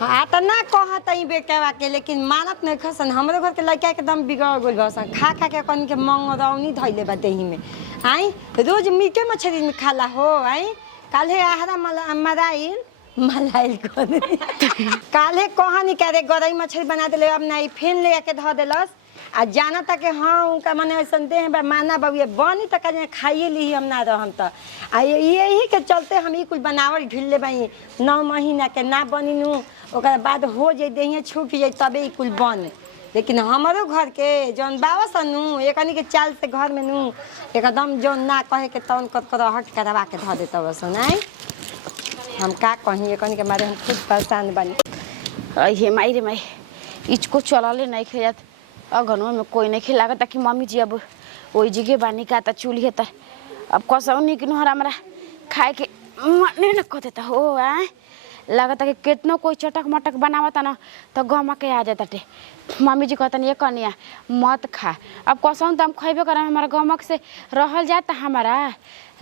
हाँ तो ना कहत ही बेटा के लेकिन मानत नहीं खसन हमरे घर के लड़का एकदम बिगड़ गइल बसन खा खा के कन के मंगरौनी धइले बा देही में आई रोज मीटे मछली में खाला हो आई काल्हे आहरा मराइल मलाइल काल्हे कहानी करे गरई मछली बना देले अब नहीं फेन ले के ध देलस आ जाना तक हाँ उनका मने ऐसा देह बा माना बाबू बनी तक खाइए ली हम ना रहम त आ यही के चलते हम ई कुल बनावट ढिल्ले बाई 9 महीना के ना बनी नू ओकर बाद हो जाए देहिए छूट जाए तबे ई कुल बन लेकिन हमारो घर के जौन बाबा सनू एकनी के चाल से घर में नू एकदम जौन ना कहे के तौन करहट करवा के ध देता बस नहीं हम का कहीं एकनी के मारे हम खुद परेशान बनी हे माई रे माई इसको चलाले नहीं खेत अगनवा में कोई नहीं खिलागा कि मम्मी जी अब वही जगह बानी का त चूल्हे त अब कसौ निकनु हमरा खाए के मन न कहते त हो आ लगता कि कितनो कोई चटक मटक बनावता न तो गमा के आ जाता टे मम्मी जी कहतन ये कनिया मत खा अब कसौ त हम खइबे कर हमारा गमक से रहल जाता हमारा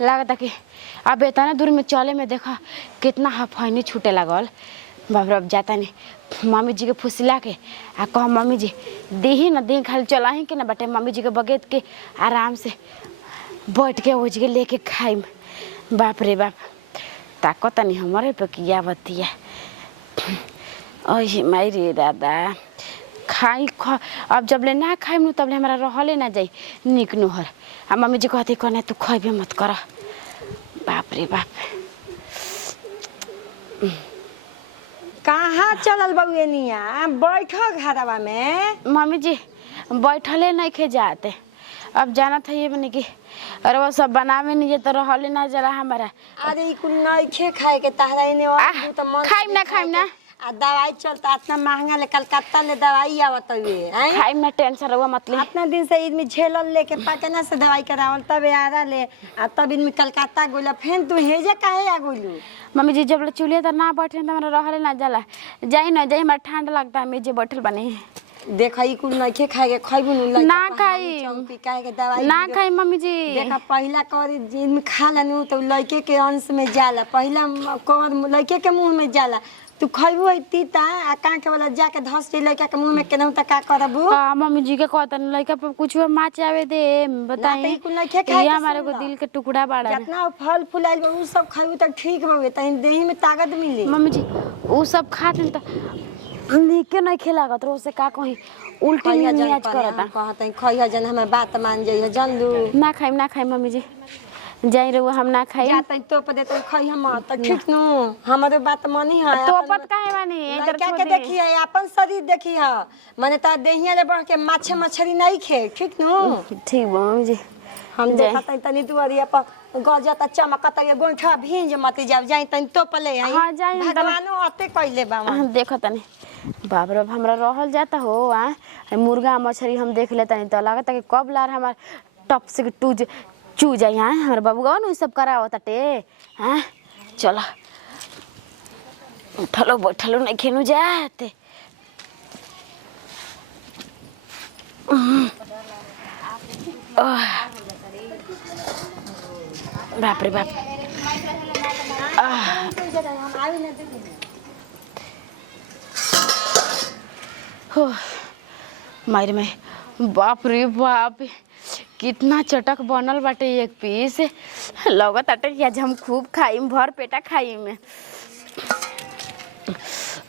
लगता कि अब इतना दूर में चले में देखा कितना हफैनी छूटे लागल बाबू अब जाता नहीं मम्मी जी के फुसला के आ कह मम्मी जी देही न दे खाली चलाही के न बटे मम्मी जी के बगेत के आराम से बैठ के उज के लेके खाइम बाप रे बाप ताकत नहीं हमारे पे किया बतिया ओही माई रे दादा खाई अब जब ले ना खाइम नु तब ले हमारा रहले ना जाई निक नुहर आ मम्मी जी कहती कने तू खइबे मत कर बाप रे बाप कहाँ चलल बउए निया बैठो घरवा में मम्मी जी बैठले नहीं खे जाते अब जाना था ये बने कि अरे वो सब बनावे नहीं तो रहले ना जरा हमारा अरे कुल नहीं खे खाए के तहरा इने तो मन खाइम ना आ दवाई चलता इतना महंगा ले कलकत्ता ले दवाई आवत हुए खाइम ना टेंशन रहुआ मत ले इतना दिन से इनमें झेलल लेके पटना से दवाई करावल तब आरा ले आ तब इनमें कलकत्ता गोला फेन तू हेजे काहे आ गोलू मम्मी जी जब चूल्हे तर ना बैठे तो हमारा रहले ना जाला जाई ना जाई हमारा ठंड लगता है मैं जे बैठल बने देखा ई कुल नहीं खे खाए के खइबू नु ना खाई चंपी काहे के दवाई ना खाई मम्मी जी देखा पहला कर जिन खा लेनु तो लड़के के अंश में जाला पहला कर लड़के के मुंह में जाला तू खइबू है तीता आ कांखे वाला जाके धस जे लड़का के मुंह में केनहु त का करबू हां मम्मी जी के कहतन लड़का पर कुछ माच आवे दे बताई कुल नहीं खे खाए ये हमारे को दिल के टुकड़ा बाड़ा जितना फल फूल आइल उ सब खइबू त ठीक होवे त देही में ताकत मिली मम्मी जी उ सब खातन त निके नहीं खेलागत रो से का कहीं उल्टी नियाज करता कहत खइया जन हमर बात मान जाइए जन लू ना खाई मम्मी जी जाई रे हम ना खाई जा तई तो पदे तो खइ हम त ठीक नु हमरे बात मानी है तोपत काहे बानी इधर क्या के देखी है अपन शरीर देखी है माने त देहिया ले बढ़ के माछे मछली नहीं खे ठीक नु ठीक मम्मी जी हम देखत तनी दुआरिया पर गजत चमकत ये गोंठा भींज मत जाब जाई तनी तो पले आई हां जाई भगवानो अते कइले बा देखत तनी बाप रे हमरा रहल जाता हो आ मुर्गा मछली हम देख लेता नहीं तो लागत कि कब लार हमार टप से चू जाए यहाँ हमारे बाबूगा न सब करावत टे हाँ चलो उठलो बैठलो नहीं खेनु जाते बाप रे बाप हो मारे में बाप रे बाप कितना चटक बनल बाटे एक पीस लगत आटे कि आज हम खूब खाइम भर पेटा खाइम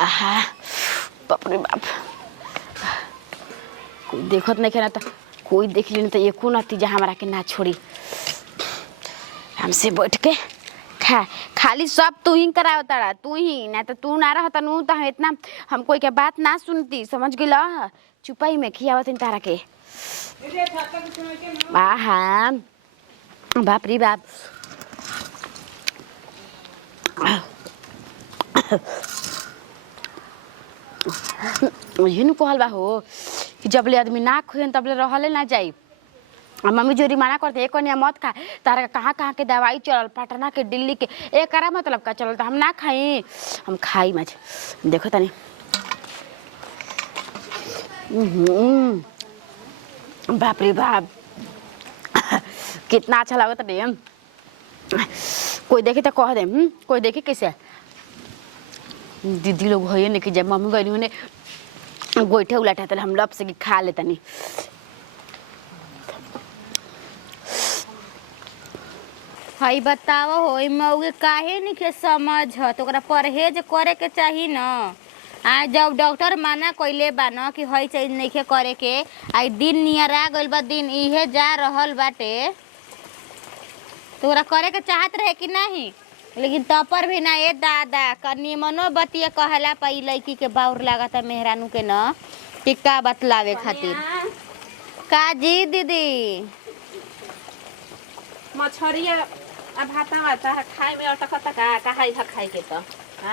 आहा बाप रे बाप कोई देखत नहीं खेना तो कोई देख ली तो एको नतीजा हमारा के ना छोड़ी हमसे बैठ के खाली सब तू ही करावता रहा तू ही ना तो तू ना रहता नू तो इतना हम कोई के बात ना सुनती समझ गइला चुपाई में खियावत तारा के आहा बाप रे बाप यही कहल बा हो कि जब ले आदमी ना खुन तब ले रहले ना जाई मम्मी जोरी मना करते एक कन्या मत खा तारा कहाँ कहाँ के दवाई चलल पटना के दिल्ली के एक मतलब का चलल तो हम ना खाई हम खाई मच देखो तनी बाप रे बाप कितना अच्छा लगता है कोई देखे तो कह दे कोई देखे कैसे दीदी लोग है नहीं कि जब मम्मी गई होने गोइठे उलाटा तो हम लब से कि खा ले तनी। हई बताओ हो मौगे काहे नहीं के समझ तो ओकरा परहेज करे के चाही न। आ जब डॉक्टर माना कइले बा न कि हई चीज नहीं करे के आई दिन नियरा गइल बा दिन इहे जा रहल बाटे तो ओकरा करे के चाहत रहे कि नहीं लेकिन तपर भी ना ए दादा कनी मनो बतिया कहला पई लड़की के बाउर लागता मेहरानू के न टिक्का बतलावे खातिर। का जी दीदी मछरिया अब भाता वाता खाए में अटकत का कहाई खाए के तो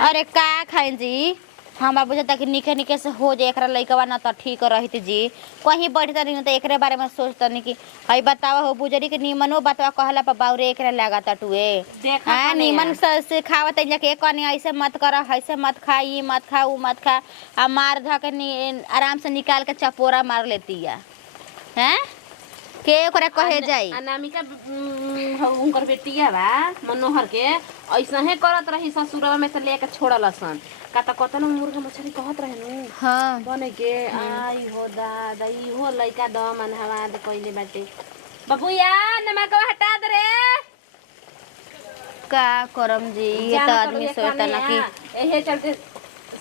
अरे का खाइन जी हम बाबू जता कि निके निके से हो जाए एकरा लइकवा ना त ठीक रहित जी कहीं बैठता नहीं तो एकरे बारे में सोचता नहीं कि हई बतावा हो बुजरी के नीमनो बतवा कहला पर बाउरे एकरे लागता टुए देखा हां नीमन से खावत जाके कनी ऐसे मत कर ऐसे मत खा ई मत खा ऊ मत खा आ मार ध के आराम से निकाल के चपोरा मार लेती है हैं के ओकरा कहे जाई अनामिका उनकर बेटिया बा मनोहर के ऐसा है करत रही ससुरवा में से लेके छोड़लसन का त कतन मुर्गा मछली कहत रहे नु हां बने के आई हो दादा ई हो लइका द मन हवा दे कइले बाटे बबुया नमक हटा दे रे का करम जी ये तो आदमी सोचता ना कि एहे चलते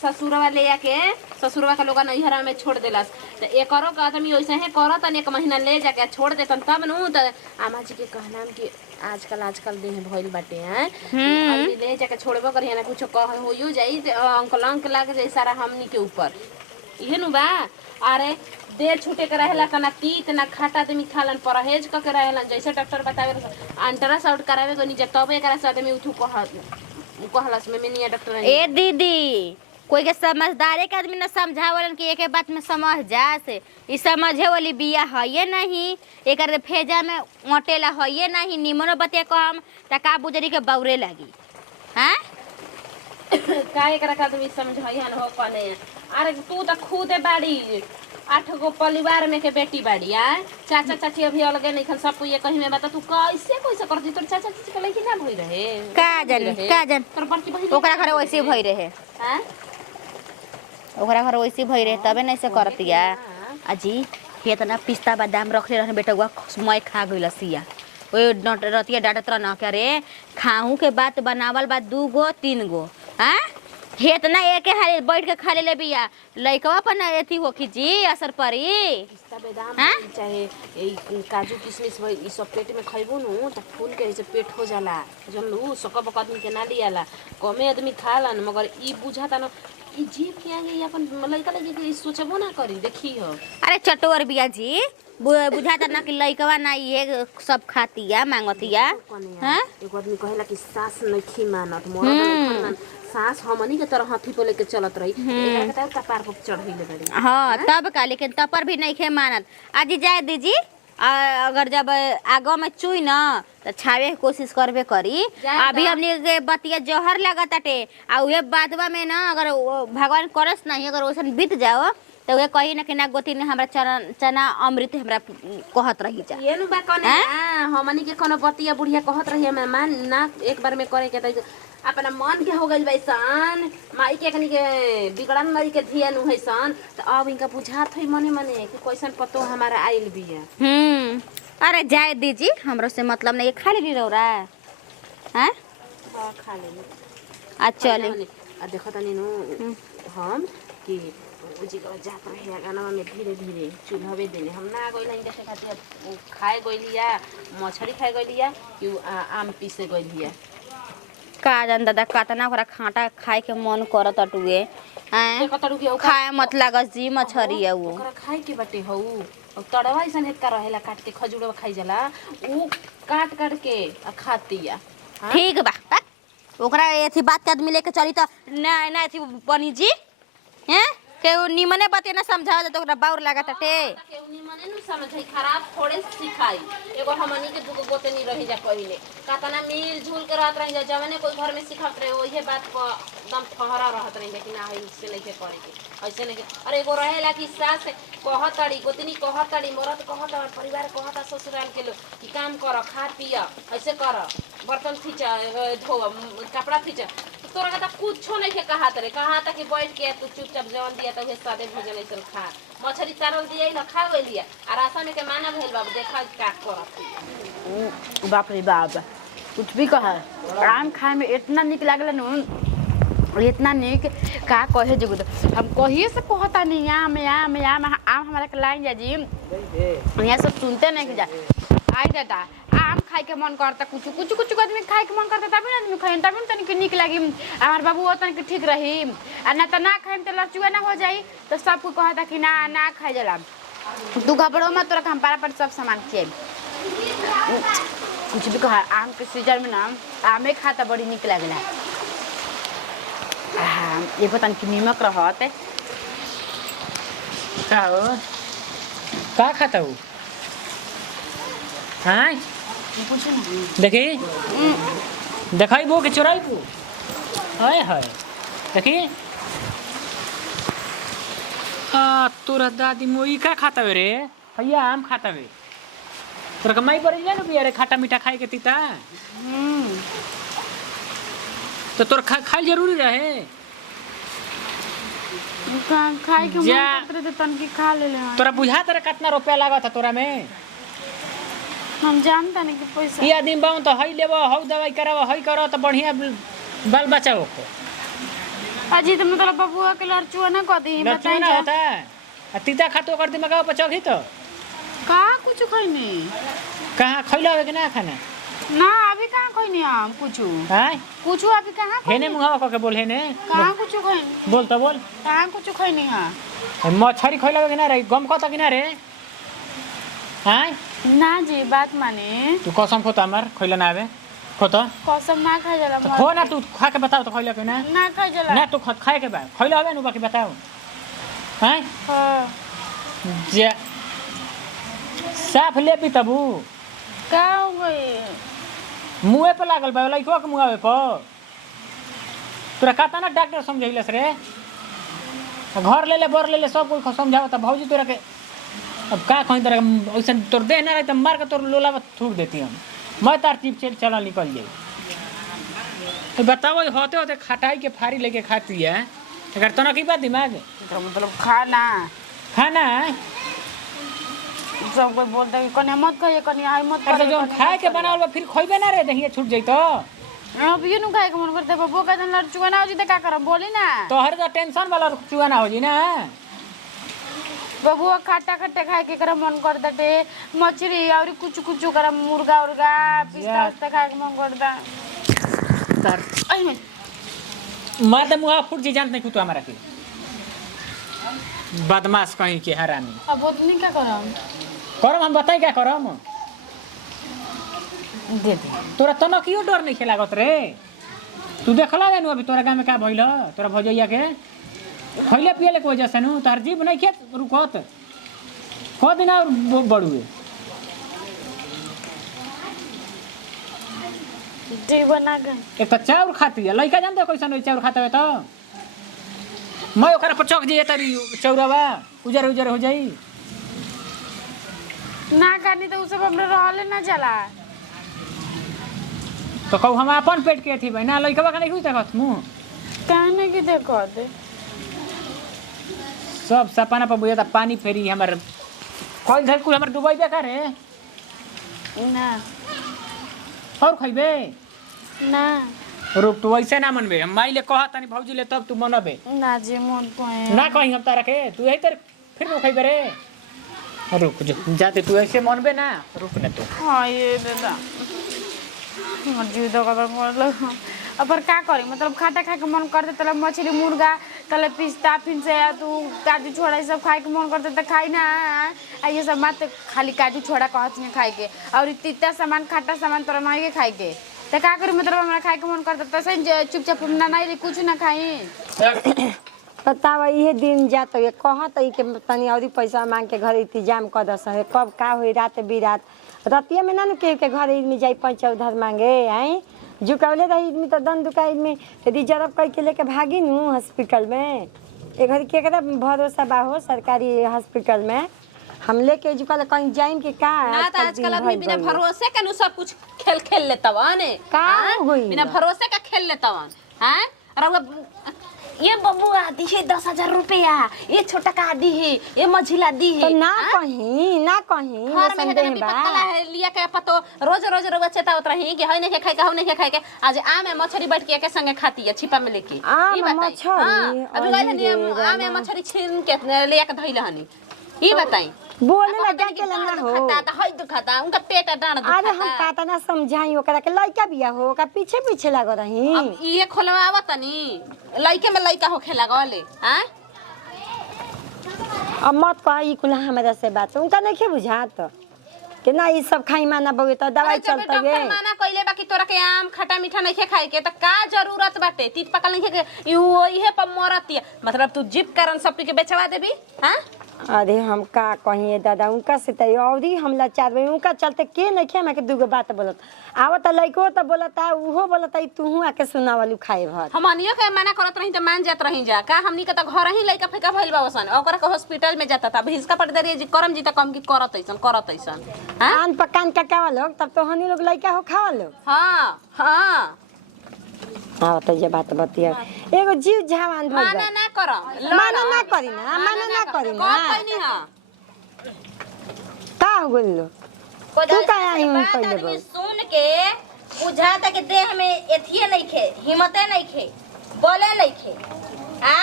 ससुरवा ले आके ससुरवा के लोग नैहरा में छोड़ देलस तो एकरो का आदमी वैसे ही करत एक महीना ले जाके छोड़ देतन तब नु त आमा जी के कहना कि आजकल देह भइल बाटे हैं अभी ले जाके छोड़बो करिए ना कुछ कह होयो जाई अंक लाग जाई सारा हमनी के ऊपर इहे नु बा। अरे देर छूटे के रहेला ना तीत ना खाटा आदमी खालन परहेज क के रहेला जैसे डॉक्टर बतावे अल्ट्रासाउंड करावे को नीचे तबे एकरा से आदमी उठू कहलस में मिनिया डॉक्टर ए दीदी कोई के समझदारे के आदमी न समझावलन कि एक बात में समझ जा से ई समझे वाली बिया है ये नहीं एकर फेजा में ओटेला है ये नहीं निमनो बते कम त का बुजरी के बौरे लागी हैं का एकरा का आदमी समझाइहन हो कने। अरे तू त खुदे बाड़ी 8 गो परिवार में के बेटी बाड़ी आ चाचा चाची अभी अलगे नहीं खन सब ये कहीं में बता तू कैसे करती तोर चाचा चाची के लइकी ना भई रहे का जान तोर बड़की बहिन ओकरा घर वैसे भई रहे हां ओकरा घर वैसे भई रहे तबे नहीं से करतिया अजी इतना पिस्ता बादाम रखले रहने बेटा मैं खा गइल सिया ओ रतिया डाटत रह न करे खाहू के बात बनावल बा 2 गो 3 गो हां इतना एक हाल बैठ के खा ले बिया लइकवा पर ना एथी हो कि जी असर पड़ी पिस्ता बादाम चाहे ए काजू किशमिश भई ई सब पेट में खइबो नु त फूल के ऐसे पेट हो जाला जनलू सकब आदमी के ना लियाला कमे आदमी खालन मगर ई बुझाता न ई जीव के आगे अपन लइका लगी के सोचबो ना करी देखी हो। अरे चटोर बिया जी बुझाता ना कि लइकवा ना ये सब खातिया मांगतिया हां एगो आदमी कहेला कि सास नखी मानत मरद नहीं खानन सास हमनी के तरह हाथी पे लेके चलत रही एकरा के त कपार पर चढ़इले बड़ी हां तब का लेकिन तपर भी नहीं खे मानत आजी जाए दीजी अगर जब आगो में चुई ना तो छावे के कोशिश करबे करी अभी हमनी के बतिया जहर लागताटे आ उहे बादवा में ना अगर भगवान करस नहीं अगर ओसन बीत जाओ तो वे कहीं ना कि ना गोती ने हमरा चना अमृत हमरा कहत रही जा ये नु बा कने हमनी के कोनो बतिया बुढ़िया कहत रही मैं मान ना एक बार में करे के त अपना मन के हो गइल बैसन माई के कनी के बिगड़न मरी के धिया नु हैसन त अब इनका बुझात है मने मने कि कैसन पतो हमारा आइल बिया। अरे जाए दीजी हमरो से मतलब नहीं खा ले रौरा हैं हां खा ले आ चले आ देखो तनी नु हम कि उजी के जात रहे गाना में धीरे धीरे चूल्हावे देने हम ना गइल नहीं देखे खातिर खाए गइलिया मछली खाए गइलिया कि आम पीसे गइलिया का जान दादा कतना ओकरा खाटा खाए के मन करत अटुए हैं खाए मत लागस जी मछरी है वो ओकरा खाए के बाटे हौ और तड़वा ऐसन हेतका रहेला काट के खजूरवा खाई जाला ऊ काट के खातिया ठीक बा ओकरा एथी बात के आदमी लेके चली त ना ना एथी बनी जी हैं के निमने बात ना समझाव त ओकरा बाउर लागत टे के निमने नु समझै खराब थोड़े सिखाई एगो हमनी के दुगो गोते नहीं रही जा पहिले कातना मिल जुल के रहत रही जा जवने कोई घर में सिखावत रहे ओहे बात पर एकदम ठहरा रहत रही कि ना है इससे नहीं के करे के ऐसे नहीं अरे एगो रहेला कि सास कहतड़ी गोतनी कहतड़ी मरद कहत परिवार कहत ससुराल के लोग कि काम कर खा पिया ऐसे कर बर्तन खींच धो कपड़ा खींच तोरा का कुछो नहीं के कहा तरे कहा था कि बैठ के तू चुपचाप जवन दिया त उहे सादे भोजन ऐसन खा मछली तारल दिया ना खा गइलिया आ राशन के माना भइल बाबू देखा का करत बाप रे बाप कुछ भी कहा आम खाए में इतना निक लागल न इतना निक का कहे जगो हम कहिए से कहता नहीं आम हमारा के लाइन जा जी यहाँ सब सुनते नहीं जा आई दादा आम खाए के मन करता कुछ कुछ कुछ आदमी खाए के मन करता तभी आदमी खाए तभी न तनिक निक लगी हमार बाबू तनिक ठीक रही आ ना तो ना खाए तो लचुआ ना हो जाई तो सबको कहता कि ना खाए जला तू घबरो मत तोरा हम पारा पर सब सामान खियाई कुछ भी कहा आम के सीजन में ना आमे खाता बड़ी निक लगला ये पता नहीं नीमक रहते का हो का खाता हूँ हाँ देखी देखाई बो के चोराई बो हाय हाय देखी तोरा दादी मोई का खाता वे रे भैया आम खाता वे तोरा कमाई पड़ ना भी अरे खट्टा मीठा खाए के तीता तो तोर खाई जरूरी रहे खाए के मन करते तो तनकी खा ले तोरा बुझा तेरा कितना रुपया लगा था तोरा में हम जानता नहीं कि पैसा ये आदमी बाऊ तो हई लेबो हौ दवाई कराबो हई करो तो बढ़िया बाल बच्चा हो अजी तो मतलब बबुआ के लड़चुआ ना कह दी बताई ना होता है तीता खातो कर दिमाग पर चौकी तो का कुछ खइनी कहां खइला है कि ना खाना ना अभी कहां खइनी हम कुछ हां कुछ अभी कहां हेने मुहावा क के बोल हेने कहां कुछ खइनी बोल तो बोल कहां कुछ खइनी हां मछरी खइला है कि ना रे गम कत कि ना रे हां ना जी बात माने तू कसम खो त हमर खइला ना आवे खो तो कसम ना खा जाला खो ना तू खा के बताओ तो खइला कि ना ना खा जाला ना तू खाए के बा खइला आवे नु बाकी बताओ हां हां जे साफ ले भी तबू का हो गई मुंह पे लागल बा लइको के मुंह पे तोरा कहता ना डॉक्टर समझैलस रे घर ले ले बर ले ले सब कोई समझावत भौजी तोरा के अब का कहीं तोरा ऐसा तोर देह ना रहे तो मार के तोर लोला में थूक देती हम मैं तार चिप चला निकल जाई तो बताओ होते होते खटाई के फारी लेके खाती है अगर तो ना की बात दिमाग मतलब खाना सब कोई बोलता है कने मत कहिए कने आई मत अरे जो खाए के बनावल बा फिर खइबे ना रे दहिया छूट जाई तो अब ये नु खाए के मन करते बबू का जन लड़चुआ ना हो जी त का करब बोली ना तो हर तो टेंशन वाला चुआ ना हो जी ना बबू खट्टा खट्टे खाए के कर मन करता टे मछली और कुछ कुछ कर मुर्गा उर्गा पिस्ता उस्ता खाए के मन करता सर आई में मार दे मुहा फुट जी जानत नहीं तू हमारा के बदमाश कहीं के हरामी अब बोतनी क्या करम करम हम बताई क्या करम दे दे तोरा तना क्यों डर नहीं खेलागत रे तू देखला नु अभी तोरा गांव में का भइल तोरा भौजैया के खइले पियले के वजह से नु तार जीव नहीं खेत रुकत को दिन और बड़ुए जी बना गए एक तो चाउर खाती है लइका जानते कैसन होई चाउर खाता है तो मैं ओकरा पर चौक जे तारी चौरावा उजर उजर हो जाई ना करनी तो उसे हमरे रहले ना चला तो कहू हम अपन पेट के थी भाई ना लइकवा के नहीं हुई देखत मुंह कहने की देखो दे सब सपना पर बुझा पानी फेरी हमर कोई धर कुल हमर डुबाई बेकार है ना और खइबे ना रुक तू ऐसे ना मनबे हम माई ले कहा तनी भौजी ले तब तू मनबे ना जी मन कोए ना कहीं हम तारा के तू यही तर फिर नु खइबे रे रुक जो जाते तू ऐसे मनबे ना रुक ना तू हां ये दादा मर जीव तो कदर बोल पर का करी मतलब खाता खाए के मन करते तले मछली मुर्गा तले पिस्ता फिर से तू काजू छोड़ा सब खाए के मन करते त खाई ना आ ये सब मत खाली काजू छोड़ा कहत नहीं खाए के और तीता सामान खट्टा सामान तोरा नहीं के खाए के त का करी मतलब हमरा खाए के मन करते त सही चुपचाप ना नहीं कुछ ना खाई बताव ये दिन जात है कहत है कि तनी और पैसा मांग के घर इंतजाम कर दस है कब का होई रात बिरात रतिया में ना के घर में जाई पंच उधर मांगे आई झुकौले रही में तो दन दुकाई में रिजर्व करके लेके भागी नू हॉस्पिटल में एक घर केकरा भरोसा बा हो सरकारी हॉस्पिटल में हम लेके झुकल कहीं जाइन के का ना तो आजकल आदमी बिना भरोसे के नु सब कुछ खेल खेल लेता वन का होई बिना भरोसे का खेल लेता वन हैं रउआ ये बबुआ दी है 10,000 रुपया, ये छोटा का दी है, ये मझिला दी तो है। ना कहीं घर में संदेह है बा पत्तला है लिया के पतो रोज रोज रउआ चेतावत रही कि हई नहीं के खाए के हई नहीं के खाए के। आज आम है मछली बैठ के संगे खाती है छिपा में लेके। आम ई बताई। मछली? हाँ, अभी गइल अरे हनी रे आम है मछली छीन के लिया के धइल हनी। ई बताई बोले लगा के ना हो। खाता त हई दुखाता उनका पेट डांड दुखाता। अरे हम काता ना समझाई ओकरा के लइका बिया हो का पीछे पीछे लाग रही। अब ये खोलवावा तनी लइके में लइका होखे लागले। हां अब मत कह ई कुल हमरा से बात उनका नहीं बुझात कि ना ई सब खाई माना बगे तो दवाई चलता है। डॉक्टर माना कइले बाकी तोरा के आम खट्टा मीठा नहीं खाए के त का जरूरत बाटे। तीत पकल नहीं के यो इहे पर मरतिया मतलब तू जीप कारण सब के बेचवा देबी। हां अरे हम का कहिए दादा उनका से तय औरी हम लाचार बे उनका चलते के नहीं खे के दुगो बात बोलत आवत लइको त बोलता उहो बोलता तूहू आके सुनावलू खाए भर। हमनियो के मना करत रही त मान जात रही जा का हमनी के त घर ही लइका फेका भइल बा ओसन ओकरा के हॉस्पिटल में जाता था हिसका पट दरिए जी करम जी त कम की करत ऐसन। हां आन पकान का कावा लोग तब तो हनी लोग लइका हो खावा लोग। हां हां आवत जे बात बतिया एगो जीव जवान भइल माना ना कर माना ना करी ना कौन कहनी हां का हो गेल तू का आई हूं पहले बोल सुन के बुझाता कि देह में एथिए नहीं खे हिम्मते नहीं खे बोले नहीं खे आ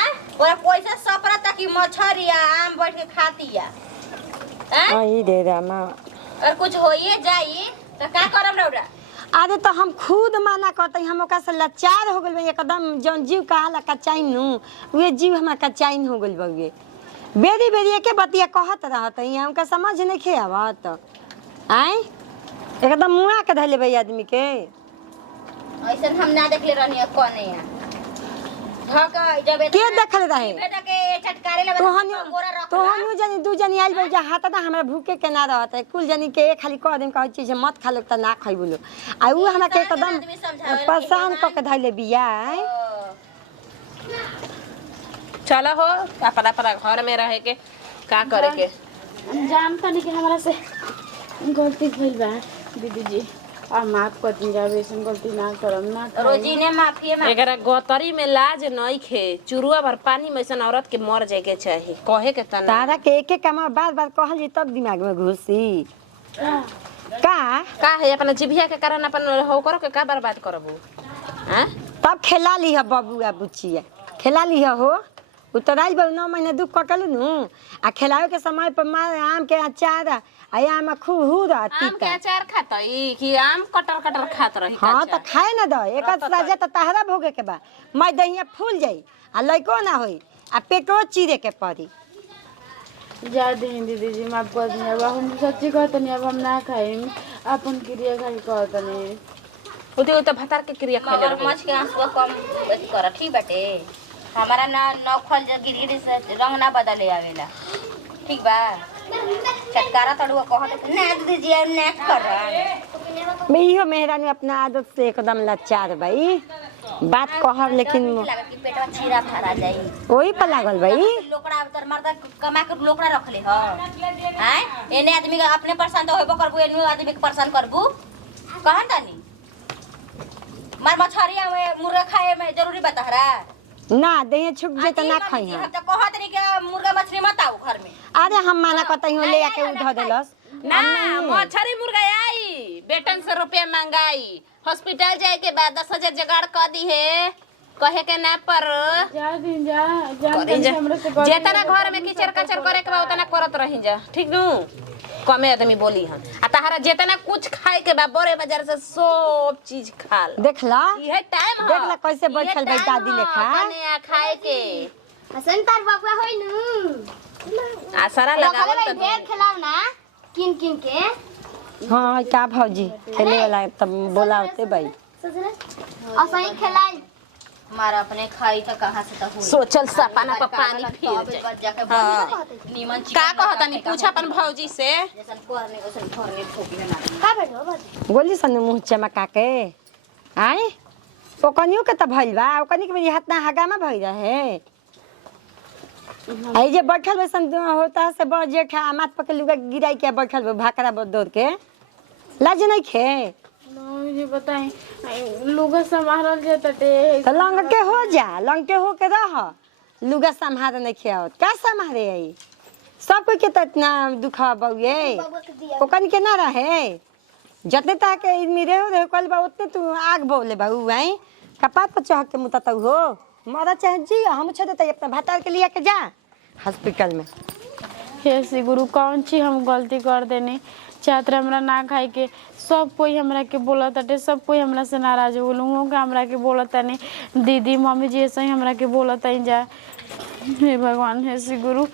और पैसा सपरा कि मछरी या आम बैठ के खाती या आई दे रामा और कुछ होइए जाई तो का करम रौरा। अरे तो हम खुद माना करते हम ओकरा से लाचार हो गेल एकदम जौन जीव कहाला कचाइन नु वे जीव हमार कचाइन हो गेल बउए बेरी बेरी के बतिया कहत रहत हमका समझ नहीं खे आवत आय एकदम मुआ के धइले भाई आदमी के ऐसे हम ना देखले रहनी कोने या धक जब के देखल रहे बेटा के चटकारे लगा तोहनियो जनी दू जनी आइल बा हाथ ना हमरा भूखे के ना रहत है कुल जनी के खाली कह देम कह चीज मत खा लो त ना खइबो लो आ उ हमरा के एकदम परेशान क के धइले बिया चलो हो अपना अपना घर में रहे के का करे के। जान तनी के हमरा से गलती भइल बा दीदी जी आ माफ कर दी जावे ऐसन गलती ना करम ना करम। रोजी ने माफी मांग एकरा गोतरी में लाज नहीं खे चुरुआ भर पानी में ऐसन औरत के मर जाए के चाही कहे के तना तारा के एक एक काम बार बार कहल जी तब दिमाग में घुसी का है अपना जिभिया के कारण अपन हो करो के का बर्बाद करबू। हां तब खेला ली है बबुआ बुचिया खेला ली है हो उतराइल बा 9 महीने दुख कटलू नु आ खेलावे के समय पर मार आम के अचार आ आम खूब रहती आम के अचार खातई कि आम कटर कटर खात रही हाँ तो खाए ना दो एक सजा तो तहरा भोगे के बा मैं दहिया फूल जाई आ लइको ना होई आ पेटो चीरे के पड़ी। जा दी दीदी जी माफ कर दी अब हम सच्ची कहतनी अब हम ना खाइम अपन क्रिया खाई कहतनी उते तो भतार के क्रिया खइले मगर मछ के आंसू कम कर ठीक बाटे हमारा ना नखल गिरगिरी से रंग ना बदले आवेला ठीक बा चटकारा तड़ुआ कहत ना दीदी जी ना कर मैं इहो मेहरानी अपना आदत से एकदम लाचार भाई बात कहब लेकिन लागत कि पेटवा छीरा फरा जाई वही पर लागल भाई लोकड़ा तर मर्दा कमा के लोकड़ा रखले ह हैं एने आदमी के अपने परेशान तो होबो करबू एने आदमी के परेशान करबू कहन तानी मार मछरिया में मुर्गा खाए में जरूरी बतहरा ना दहिया छुप जे तो ना खाई हम तो कहत नहीं कि मुर्गा मछली मत आओ घर में। अरे हम माना कतई हो ले आके उधा देलस ना मछरी मुर्गा आई बेटन से रुपया मंगाई हॉस्पिटल जाए के बाद 10,000 जुगाड़ कर दी है कहे के ना पर जा दिन जा जान तनी हमरा से गलती जेतना घर में कीचड़ कचर करे के बा उतना करत रही जा ठीक नु कमे आदमी बोली हम आ तहरा जेतना कुछ खाए के बा बड़े बाजार से सब चीज खा ल देखला इहे टाइम देखला कैसे बैठल भाई दादी लेखा कने खाए के हसन तार बाबा होई नु आसरा लगावल भाई त ढेर खिलाओ ना किन किन के हाँ का भौजी खेले वाला तब बोलाते भाई असही खिलाई हमारा अपने खाई तो कहां से तो हुई सोचल सपना पर पानी फिर जाए जाके हाँ। नीमन का कहतनी पूछ अपन भौजी से जैसन कोरने ओसन फोरने ठोकी ना का बैठो बाजी गोली सन मुंह चमका के आए ओकनियो के त भइल बा ओकनी के मेरी हाथ ना हगामा भई रहे आई जे बैठल वैसन होता से बड़ जेठा माथ पके लुगा गिराई के बैठल भाकरा दौड़ के लाज नहीं खे मुझे बताएं लुगा संभाल जाते तो लंग के हो जा, लंग के हो के रह। लुगा संभाल नहीं खियावत का संभाले आई सब कोई के तो इतना दुखा बउए बबुआ के दिया ओकन के ना रहे जतने ताके मिरे हो रे कल बा उतने तू आग बोले बाऊ आई कपाट पर चढ़ के मुता तू हो मरा चाहे जी हम छोड़ देते अपना भातार के लिए के जा हॉस्पिटल में। हे श्री गुरु कौन चीज हम गलती कर देनी चाहत हमरा ना खाए के सब कोई हमरा के बोलत ताटे सब कोई हमरा से नाराज हो गलू के हमरा के बोलत तानी दीदी मम्मी जी ऐसे ही हमरा के बोलत आई जा। हे भगवान हे श्री गुरु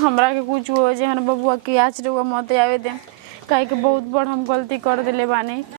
हमरा के कुछ हो जे हन बबुआ के आज रुआ मत आवे दे काहे के बहुत बड़ हम गलती कर देले बानी।